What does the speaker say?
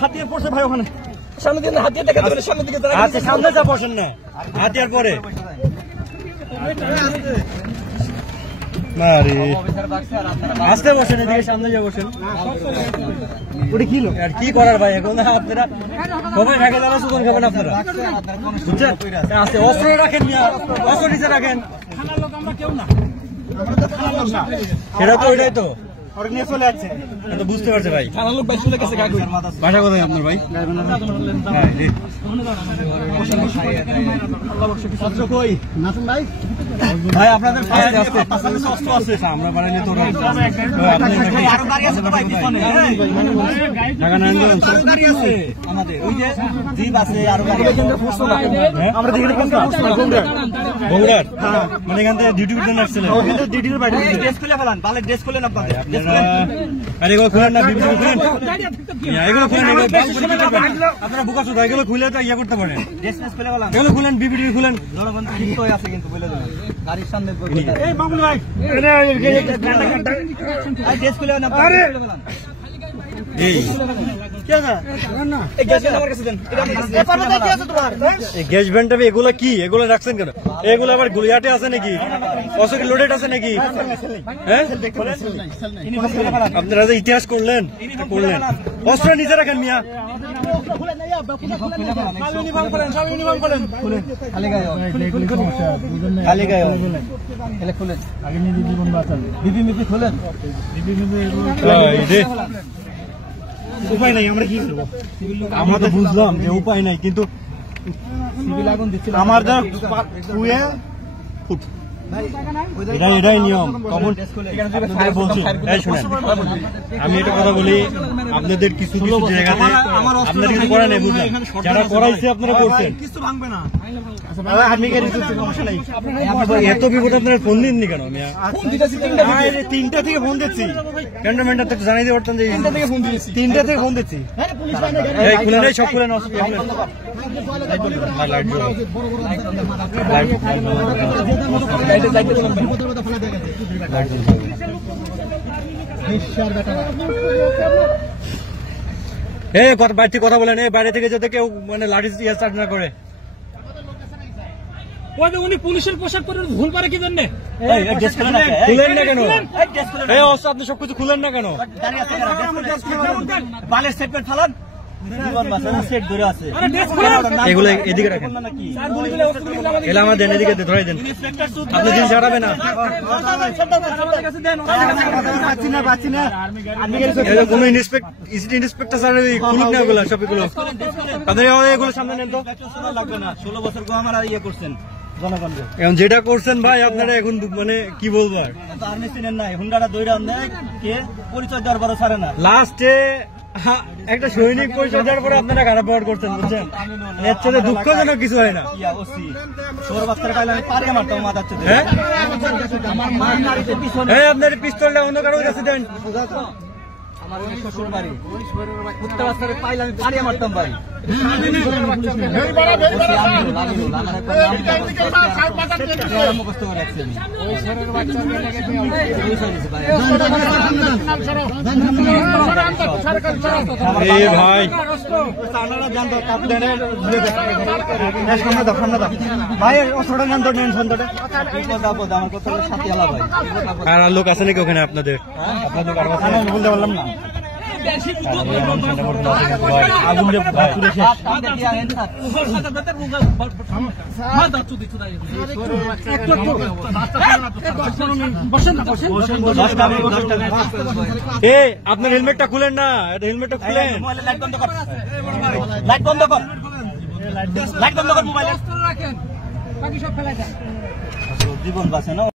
হাতিয়ার পড়ছে ভাই ওখানে সামনে দিকে হাতিয়ার দেখা যাবে সামনে দিকে আচ্ছা সামনে যা বসেন না হাতিয়ার পরে আসতে বসেন এদিকে সামনে যা বসেন আর কি করার ভাই এখন আপনারা সবাই ঢাকা যাওয়া সুতরাং খাবেন আপনারা বুঝছেন আস্তে অস্ত্র রাখেন অস্ত্র নিচে রাখেন সেটা তো ওইটাই তো নিয়ে চলে যাচ্ছে বুঝতে পারছে ভাই থানার লোক বাইশ চলে গেছে বাসা কোথায় আপনার ভাই ভাই আপনাদের অস্ত্র আছে আমরা বাড়াইলে তো আমাদের ওই যে দ্বীপ আছে আরো আমরা বগুড়ার মানে এখান থেকে ডিউটি করতে আসছিলেন ডিউটির বাড়ি ড্রেস খুলে ফেলান বালের ড্রেস খুলে না আরে এগুলো খুলেন না বিবি খুলেন এগুলো খুলেন আপনারা বোকা চোদা এগুলো খুলে তো ইয়া করতে পারেন এগুলো খুলেন বিবিডি খুলেন আছে কিন্তু বলে দেবেন গাড়ির সামনে এই মামুন ভাই ড্রেস খুলে না গ্যাস ভ্যানটা এগুলো কি এগুলো রাখছেন কেন এগুলো আবার গুলিয়াটে আছে নাকি অশোক লোডেড আছে নাকি হ্যাঁ আপনারা যে ইতিহাস করলেন অস্ত্র নিচে রাখেন মিয়া উপায় নাই আমরা কি করবো আমরা তো বুঝলাম যে উপায় নাই কিন্তু আমার যা এটাই নিয়ম তখন বলছি শুনেন আমি এটা কথা বলি আপনাদের কিছু কিছু জায়গাতে আপনাদের কিছু করা নেই বুঝলেন যারা করাইছে আপনারা করছেন এত বিপদ আপনারা ফোন দিননি কেন তিনটা থেকে ফোন দিচ্ছি ক্যান্টনমেন্টার থেকে জানিয়ে দিয়ে পারতাম যে তিনটা থেকে ফোন দিচ্ছি খুলে নেই সব খুলে বাইরে কথা বলেন বাইরে থেকে যাতে কেউ মানে লাঠি স্টার্ট না করে উনি পুলিশের পোশাক পরে ভুল পারে কি জন্য খুলেন না কেন আপনি সবকিছু খুলেন না কেন বালের সেটমেন্ট ফালান এগুলো এদিকে রাখেন এগুলো আমার দেন এদিকে ধরে দেন আপনি জিনিস হারাবে না কোন ইন্সপেক্টর স্যার খুলুক না ওগুলো সবগুলো আপনাদের এগুলো সামনে নেন তো লাগবে না 16 বছর গো আমার ইয়ে করছেন এখন যেটা করছেন ভাই আপনারা এখন মানে কি বলবো পরিচয় দেওয়ার পরে ছাড়ে না লাস্টে একটা সৈনিক পরিচয় দেওয়ার পরে আপনারা খারাপ ব্যবহার করছেন বুঝছেন এর চেয়ে দুঃখজনক কিছু হয় না আপনার পিস্তলটা অন্য কারোর কাছে দেন আমার শ্বশুর বাড়ি কুত্তা বাচ্চারে পাইলে আমি পাড়িয়ে মারতাম ভাই আর লোক আছে নাকি ওখানে আপনাদের বলতে পারলাম না আপনার হেলমেটটা খুলেন না হেলমেটটা খুলেন লাইট বন্ধ কর মোবাইল জীবন বাঁচে না